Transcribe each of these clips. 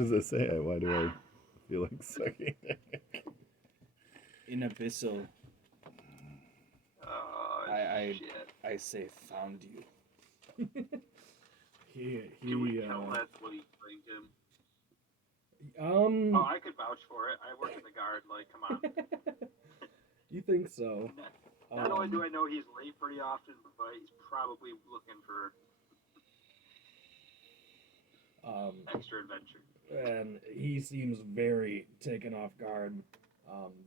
What does it say? Why do I feel like sucking? In Abyssal. I say found you. Can we tell that's what he's thinking? Oh, I could vouch for it. I work in the guard. Like, come on. You think so? Not only do I know he's late pretty often, but he's probably looking for extra adventure. And he seems very taken off guard.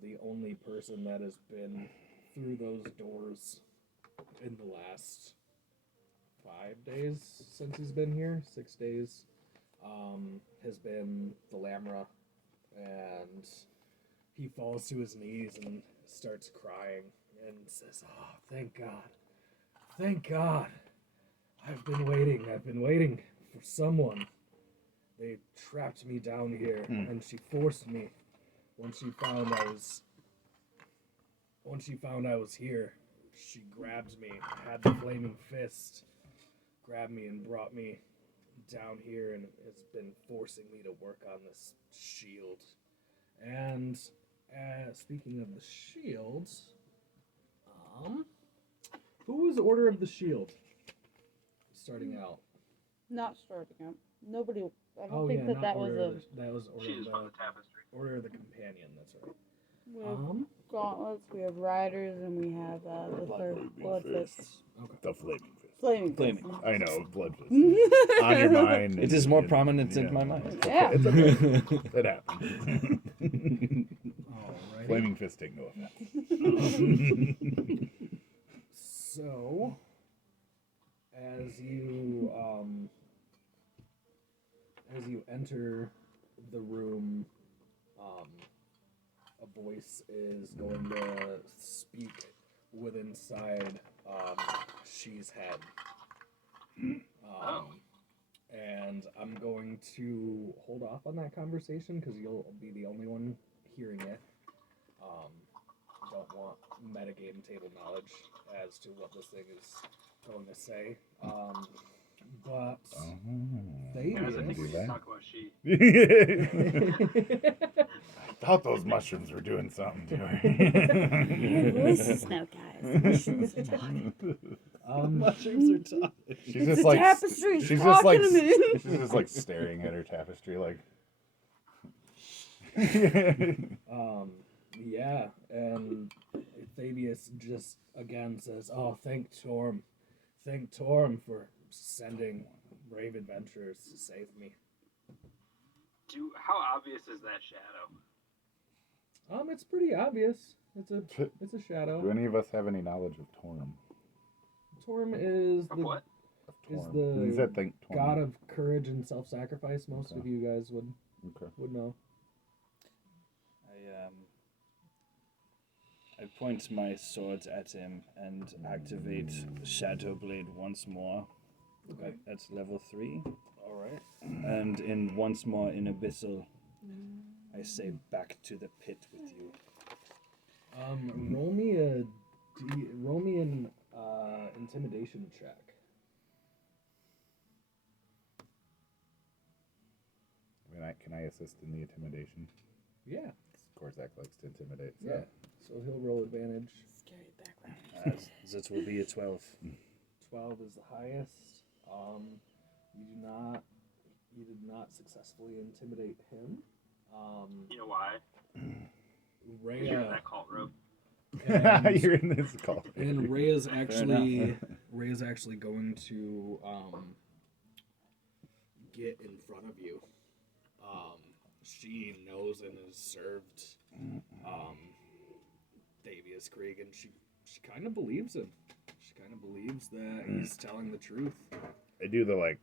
The only person that has been through those doors in the last 5 days since he's been here, 6 days, has been the Lamra, and he falls to his knees and starts crying and says, "Oh, thank God. I've been waiting for someone. They trapped me down here, and she forced me. When she found I was here, she grabbed me, had the flaming fist, grabbed me and brought me down here, and has been forcing me to work on this shield. And speaking of the shield, who was Order of the Shield? Starting out. Not starting out. Nobody. I don't think that was a. That was She was from the tapestry. Order of the Companion. That's right. We have gauntlets. We have riders, and we have the third blood fists. Okay. The flaming fist. Flaming. I know, blood fist. On your mind. It is more prominent in my mind. Yeah. It's okay. It happens. Alrighty. Flaming fist take no effect. So, as you enter the room, a voice is going to speak with inside She's head. And I'm going to hold off on that conversation because you'll be the only one hearing it. Don't want metagame table knowledge as to what this thing is going to say. But they Guys, I think we should talk about she. I thought those mushrooms were doing something to her. Voices now, guys. Mushrooms are talking. Mushrooms are talking. She's It's just a like tapestry she's talking just like to me. she's just like staring at her tapestry like. Yeah, and Fabius just again says, "Oh, thank Torm for sending brave adventurers to save me." How obvious is that shadow? It's pretty obvious. It's a shadow. Do any of us have any knowledge of Torm? Torm is Of the what? is Torm. the He's that thing, Torm. god of courage and self-sacrifice. Most of you guys would know. I point my sword at him and activate Shadow Blade once more. Okay. That's level 3. All right. And once more in Abyssal, I say back to the pit with you. Roll me an intimidation check. Can I assist in the intimidation? Yeah. Korzak likes to intimidate. So. Yeah. So he'll roll advantage. Scary background. That will be a 12. 12 is the highest. You did not successfully intimidate him. You know why? Rhea. You're in that cult rope. You're in this call. And Rhea's actually going to get in front of you. She knows and has served Davius Krieg, and she kind of believes him. She kind of believes that he's telling the truth. I do the like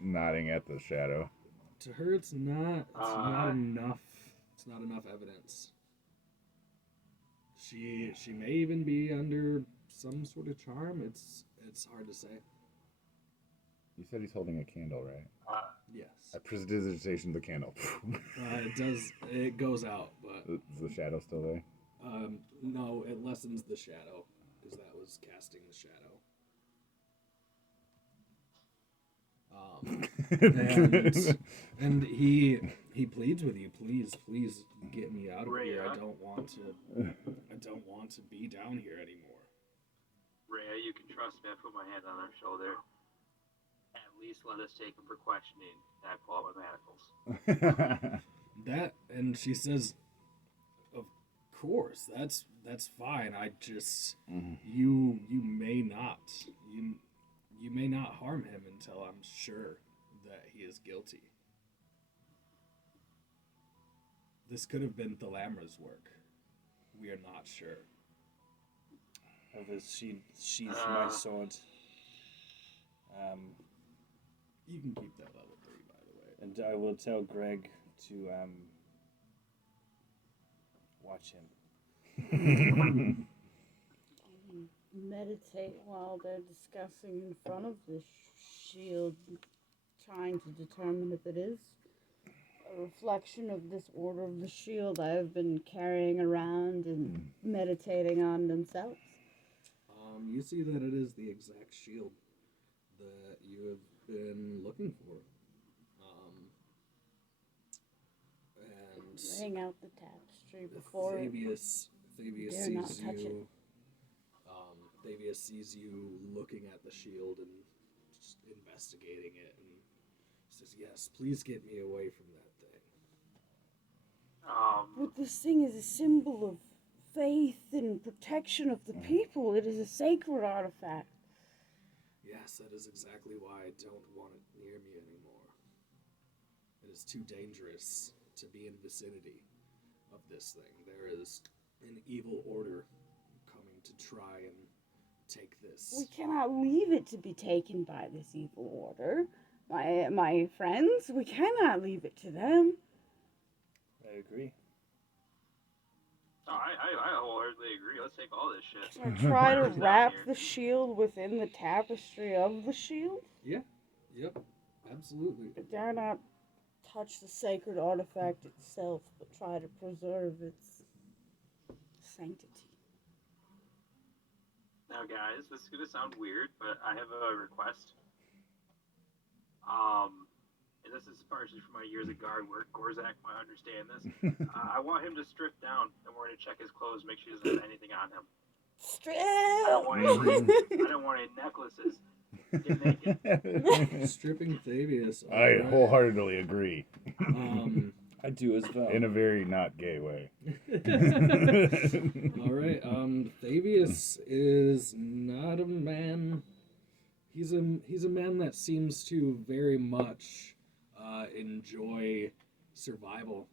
nodding at the shadow. To her, it's not enough. It's not enough evidence. She may even be under some sort of charm. It's hard to say. You said he's holding a candle, right? Yes. I prestidigitation the candle. It goes out, but Is the shadow still there? no, it lessens the shadow because that was casting the shadow. And he pleads with you, please get me out of here. I don't want to be down here anymore. Rhea, you can trust me. I put my hand on her shoulder. At least let us take him for questioning. And I pull out my manacles. And she says, of course, that's fine. I just you may not harm him until I'm sure that he is guilty. This could have been Thalamra's work. We are not sure. Of his sheath my sword. You can keep that level 3, by the way. And I will tell Greg to watch him. Meditate while they're discussing in front of the shield, trying to determine if it is a reflection of this order of the shield I have been carrying around and meditating on themselves. You see that it is the exact shield that you have been looking for. And Laying out the tapestry before Thavius dare not sees touch it. you. Thavius sees you looking at the shield and just investigating it, and says, "Yes, please get me away from that thing." But this thing is a symbol of faith and protection of the people. It is a sacred artifact. Yes, that is exactly why I don't want it near me anymore. It is too dangerous to be in vicinity of this thing. There is an evil order coming to try and take this. We cannot leave it to be taken by this evil order. My friends, we cannot leave it to them. I agree. Oh, I wholeheartedly agree. Let's take all this shit. I try to Whoever's down wrap here. the shield within the tapestry of the shield. Yep, absolutely. I dare not touch the sacred artifact itself, but try to preserve its sanctity. Now, guys, this is gonna sound weird, but I have a request. And this is partially from my years of guard work. Gorzak might understand this. I want him to strip down, and we're gonna check his clothes, make sure he doesn't have anything on him. Strip! I don't want any necklaces. Get naked. Stripping Thavius. I wholeheartedly agree. I do as well. In a very not gay way. All right. Thavius is not a man. He's a man that seems to very much enjoy survival,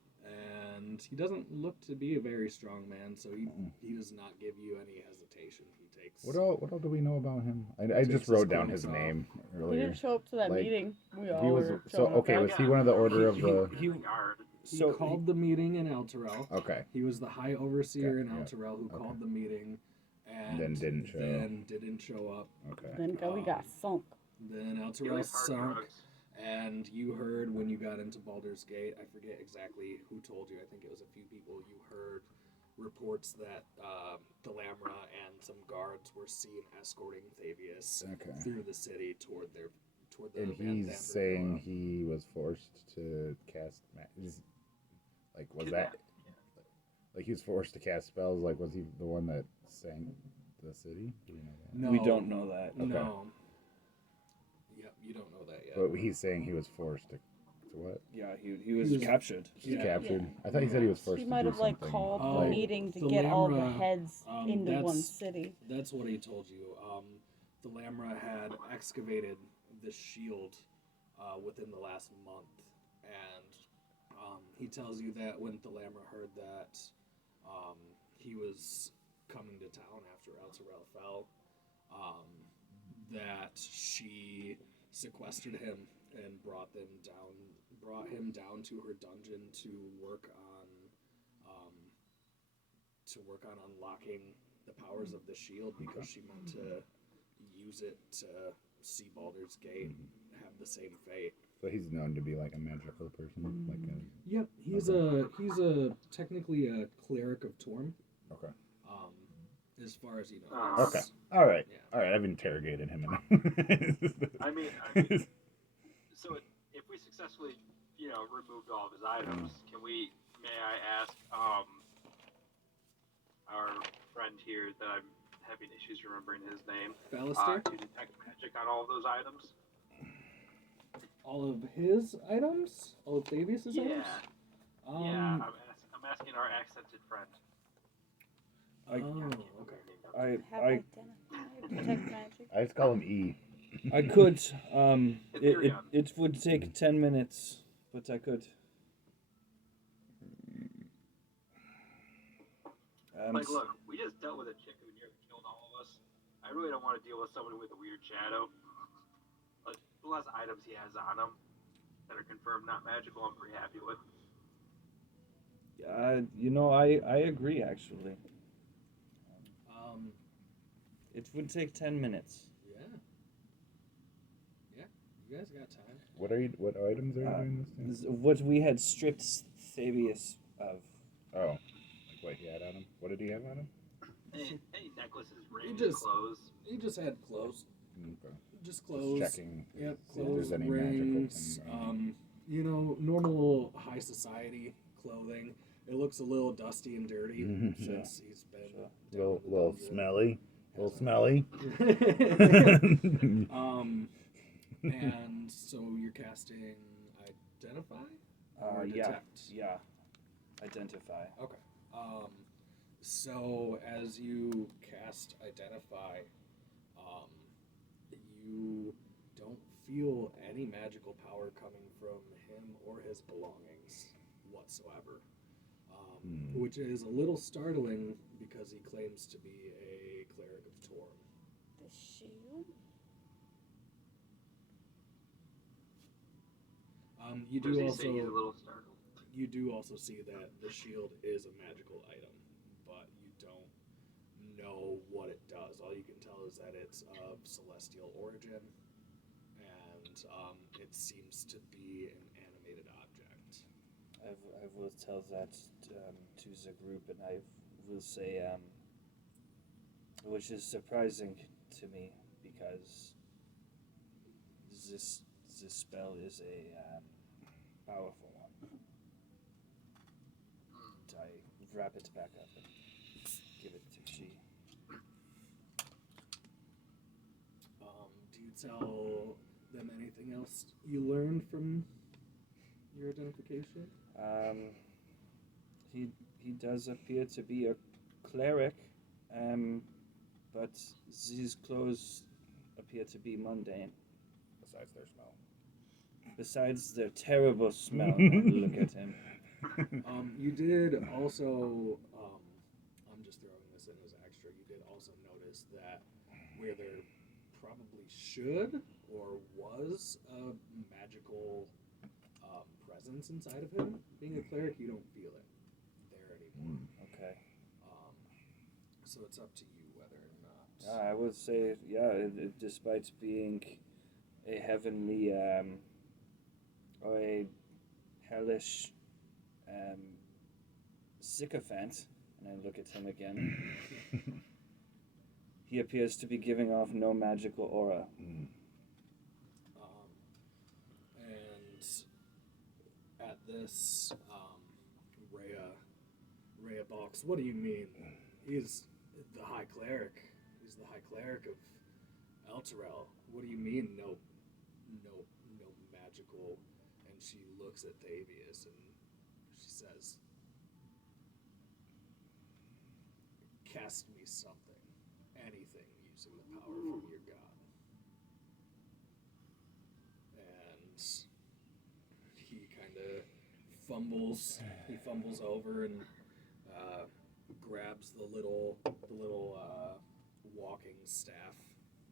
and he doesn't look to be a very strong man. So he does not give you any hesitation. He takes. What all do we know about him? I Takes just his wrote down clothes his off. name He earlier. didn't show up to that Like, meeting. We all He was were so showing up okay. at. Was he one of the order of the? He guard. He So called the meeting in Alterel. Okay. He was the high overseer in Yeah. Alterel who called the meeting, and Then didn't show. up. Okay. Then we got sunk. Then He Alterel was hard sunk, drugs. and you heard when you got into Baldur's Gate. I forget exactly who told you. I think it was a few people. You heard reports that Thalamra and some guards were seen escorting Thavius Okay. through the city toward the And Van he's Damper saying Villa. he was forced to cast. Was Kidnapped. that? Like he was forced to cast spells. Like was he the one that sank the city? Do we know that? No, we don't know that. Okay. No. Yep, you don't know that yet. But he's saying he was forced to what? Yeah, he was He was- captured. He's Yeah. captured. I thought he said he was forced He to might do have like something. called Oh, the meeting to get all the Thalamra, heads into one that's- city. That's what he told you. Thalamra had excavated this shield within the last month, and he tells you that when Thalamra heard that he was coming to town after Elturel fell, that she sequestered him and brought him down to her dungeon to work on unlocking the powers of the shield, because she meant to use it to see Baldur's Gate have the same fate. So he's known to be like a magical person, like a. Yep, he's a technically a cleric of Torm. Okay. As far as you know. Okay. All right. Yeah. All right. I've interrogated him. I mean, successfully, removed all of his items, may I ask, our friend here that I'm having issues remembering his name, Ballister? to detect magic on all of those items? All of his items? All of Davius's Yeah. items? Yeah, I'm asking our accented friend. I Have identify, detect magic. I just call him E. I could. Ethereum. It would take 10 minutes, but I could. Look, we just dealt with a chick who nearly killed all of us. I really don't want to deal with someone with a weird shadow. Like, the less items he has on him that are confirmed not magical, I'm pretty happy with. I agree actually. Um, It would take 10 minutes. yeah. Yeah, you guys got time. What items are you doing this to? What we had stripped Thabius of. Oh, like what he had on him? What did he have on him? Any necklaces, rings, just- clothes. He just had clothes. Okay. Just clothes. Just checking. Yep, see if clothes, there's any rings, magical thing. normal high society clothing. It looks a little dusty and dirty Mhm. since he's been Sure. down in the Little dungeon. smelly. Little smelly. And so you're casting Identify? Or Detect? Yeah. Identify. Okay. So as you cast Identify, you don't feel any magical power coming from him or his belongings whatsoever. Which is a little startling because he claims to be a cleric of Torm. The shield? You Does do he say he's a also little startled? you do also see that the shield is a magical item, but you don't know what it does. All you can tell is that it's of celestial origin, and it seems to be an animated object. I will tell that to the group, and I will say, which is surprising to me because this spell is a powerful one. And I wrap it back up and give it to she. Do you tell them anything else you learned from your identification? He does appear to be a cleric, but these clothes appear to be mundane. Besides their smell. Besides their terrible smell, and look at him. You did also, I'm just throwing this in as extra, you did also notice that where there probably should or was a magical presence inside of him, being a cleric, you don't feel it there anymore. Okay. So it's up to you whether or not. I would say, despite being a heavenly or a hellish sycophant, and I look at him again, he appears to be giving off no magical aura. And at this, Rhea balks. What do you mean? He's the High Cleric. He's the High Cleric of Elturel. What do you mean, no magical? And she looks at Thavius and she says, "Cast me something, anything using the power from your god." And he kind of fumbles. He fumbles over and grabs the little walking staff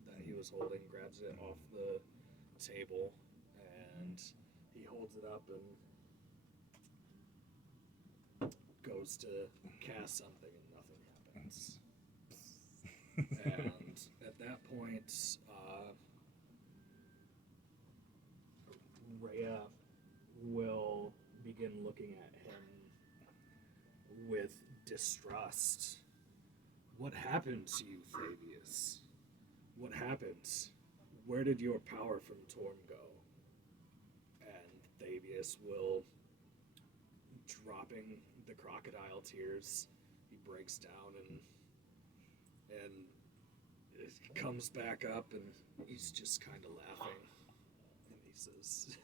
that he was holding. Grabs it off the table, and he holds it up and goes to cast something, and nothing happens. And at that point, Rhea will begin looking at him with distrust. What happened to you, Thavius? What happened? Where did your power from Torm go? And Arceus will, dropping the crocodile tears, he breaks down and it comes back up, and he's just kind of laughing, and he says,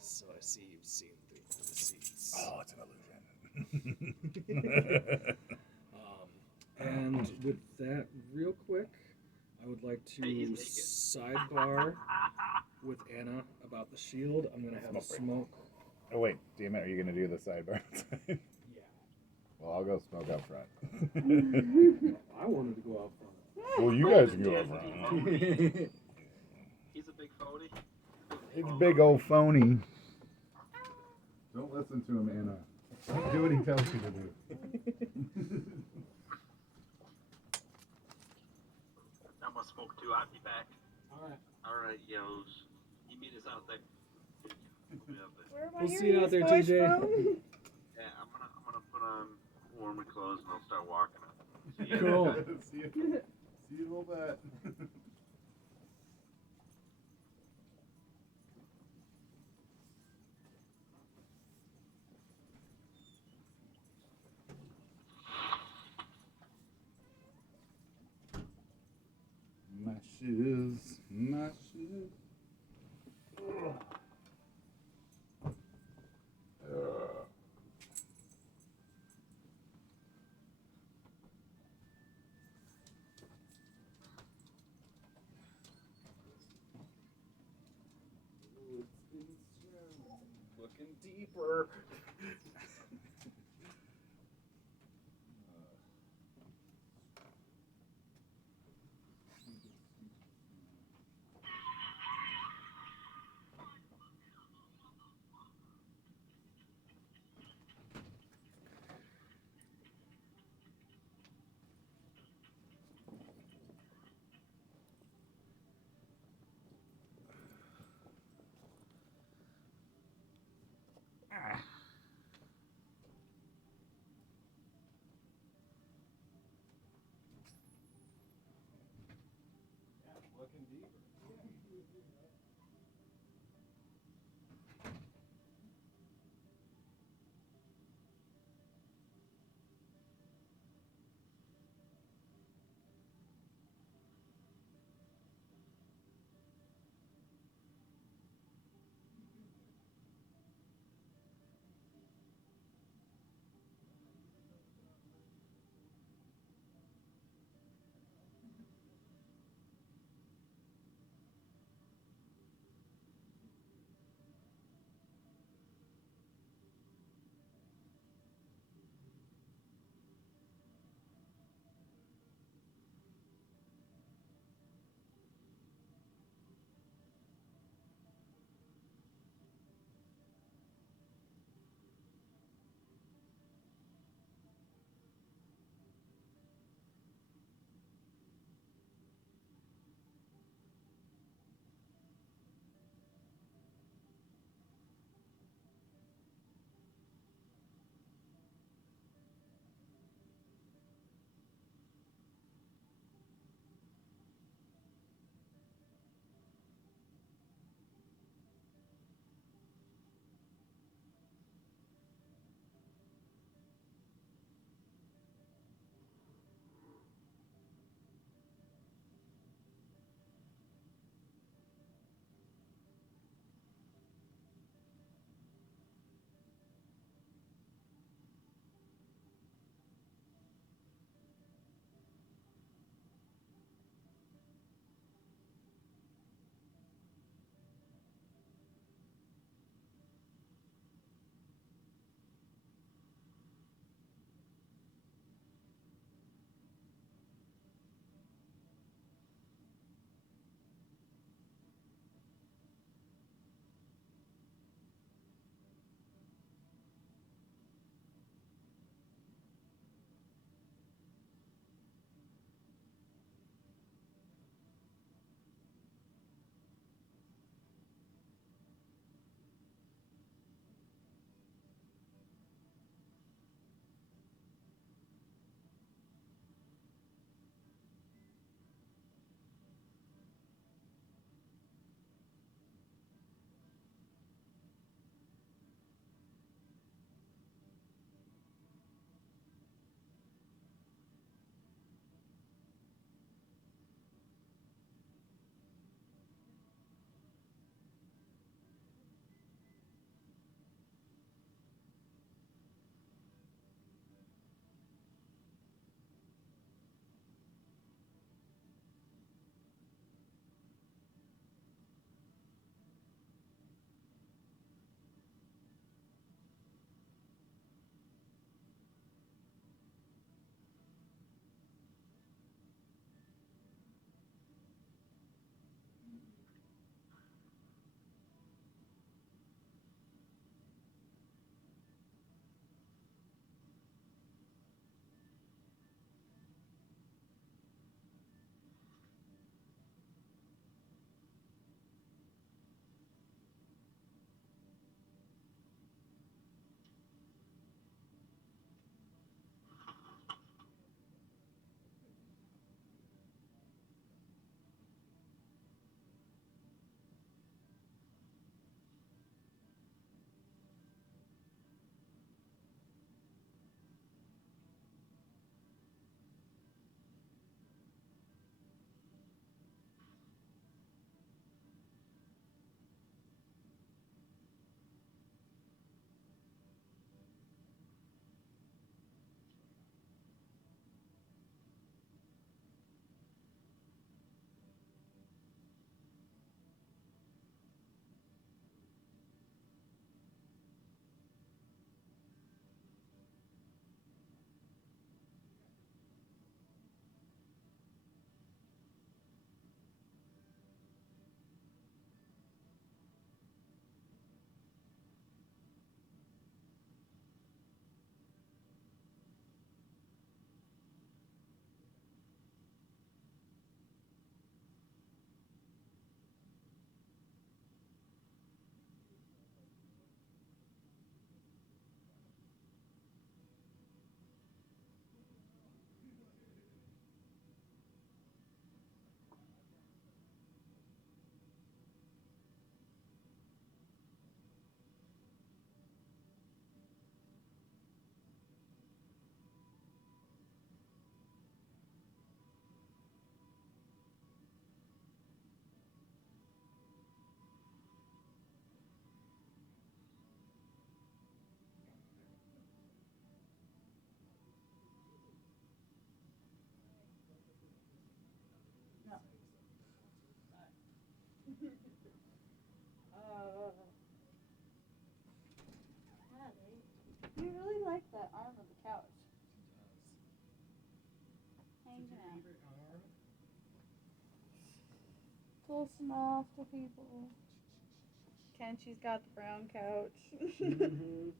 "So I see you've seen through the deceits." Oh, it's an illusion. And with that, real quick, I would like to Hey, he's naked. sidebar with Anna about the shield. I'm gonna have a Smoke break. smoke. Oh wait, damn it! Are you gonna do the sidebar? Yeah. Well, I'll go smoke up front. I wanted to go out front. Well, you guys can go up front. He's a big phony. He's a big old phony. Don't listen to him, Anna. Do what he tells you to do. I'm gonna smoke too. I'll be back. Alright. Alright, yos. You meet us out there. Where am I We'll see hearing you out this there, voice TJ. from? Yeah, I'm gonna put on warmer clothes and I'll start walking it. See ya. Cool. See you in a little bit. My shoes, my shoes. Looking deeper. Looking deeper. You really like that arm of the couch. Hanging out. Close enough to people. Kenchi's got the brown couch. Mm-hmm.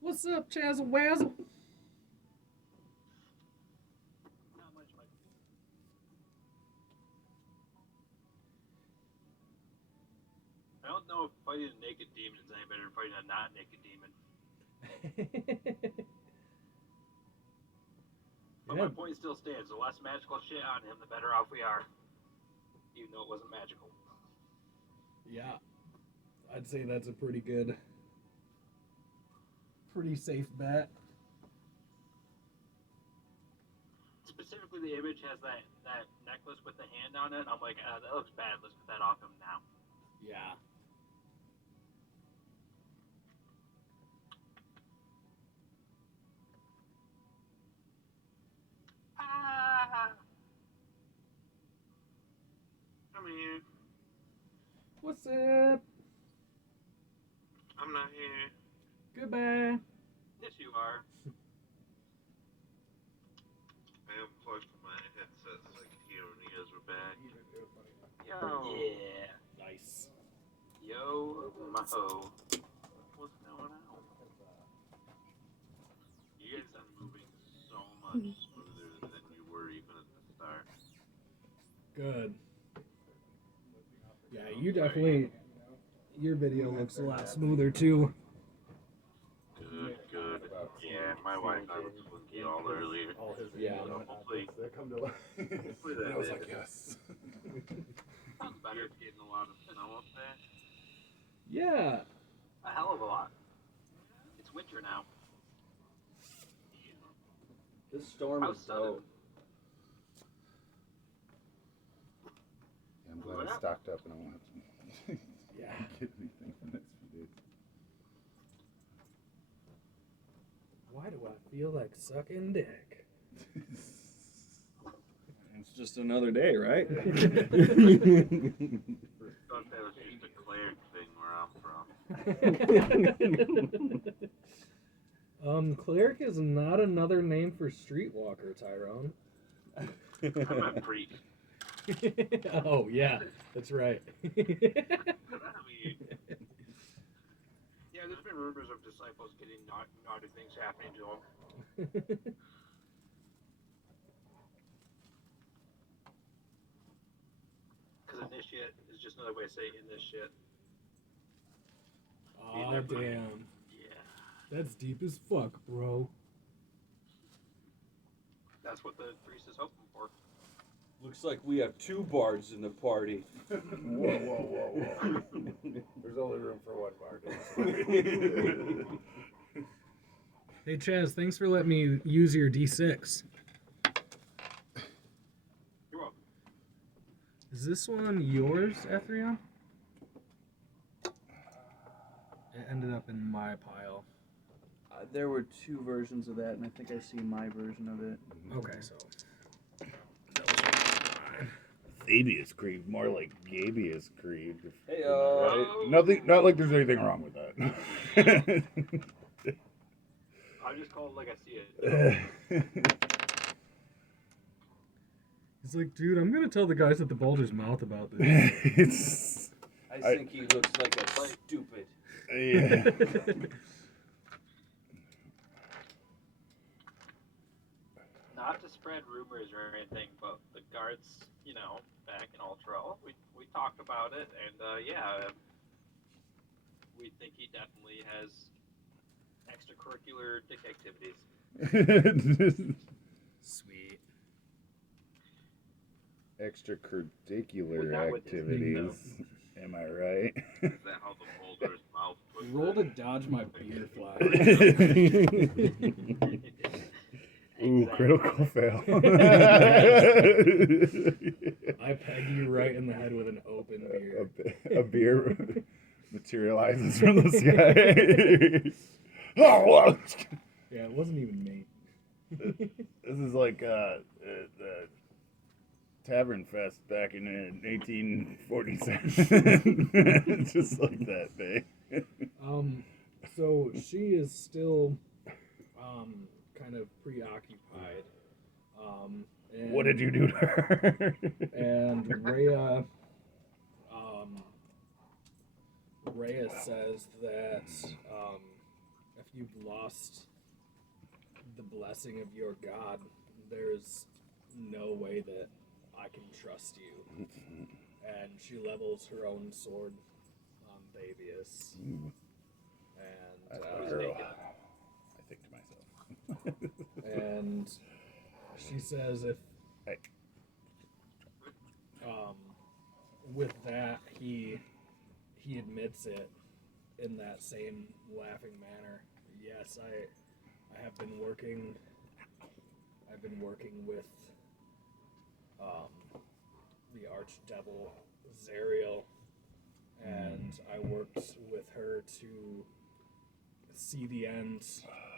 What's up, Chazzle Wazzle? Not much, Mike. I don't know if fighting a naked demon is any better than fighting a not naked demon. But my point still stands. The less magical shit on him, the better off we are. Even though it wasn't magical. Yeah. I'd say that's a pretty safe bet. Specifically, the image has that necklace with the hand on it. I'm like, that looks bad. Let's get that off him now. Yeah. I'm here. What's up? I'm not here. Goodbye. Yes, you are. I unplugged my headset so I could hear when you guys were back. Yo. Yeah. Nice. Yo, Maho. What's going on? You guys are moving so much smoother than you were even at the start. Good. Yeah, you definitely. Your video looks a lot smoother too. Good, good. Yeah, my Wi-Fi was funky all earlier. Yeah. So hopefully I was like, yes. sounds better. It's getting a lot of snow up there. Yeah. A hell of a lot. It's winter now. This storm How is sudden. dope. Yeah, I'm glad I stocked up and I won't have to Yeah. get anything for the next few days. Why do I feel like sucking dick? It's just another day, right? I thought that was just a cleric thing where I'm from. Cleric is not another name for streetwalker, Tyrone. I'm a priest. Oh, yeah, that's right. Yeah, there's been rumors of disciples getting naughty things happening to them. Because initiate is just another way to say in this shit. Aw, damn. Yeah. That's deep as fuck, bro. That's what the priest is hoping for. Looks like we have two bards in the party. Whoa. There's only room for one bar. Hey, Chaz, thanks for letting me use your D6. You're welcome. Is this one yours, Ethrion? It ended up in my pile. There were two versions of that, and I think I see my version of it. Okay, so. Fabius Creed, more like Gabius Creed. Hey, Right? Nothing, not like there's anything wrong with that. I just call it like I see it. He's like, dude, I'm gonna tell the guys at the Bulger's Mouth about this. I think he looks like a stupid. Yeah. Not to spread rumors or anything, but the guards, back in Ultra, we talked about it, and yeah, we think he definitely has extracurricular dick activities. Sweet. Extracurricular Not with his activities. Am I right? Is that how the Boulder's mouth was? Roll to dodge my beer fly. Ooh, critical fail. I peg you right in the head with an open beer. A beer materializes from the sky. Oh, whoa. Yeah, it wasn't even me. This is like the Tavern Fest back in 1847. Just like that, babe. So she is still kind of preoccupied. And, What did you do to her? And Rhea says that if you've lost the blessing of your god, there's no way that I can trust you. And she levels her own sword on Babius. And Girl. I think to myself. and she says if Hey. with that he admits it in that same laughing manner. Yes, I've been working with the archdevil Zariel, and I worked with her to see the end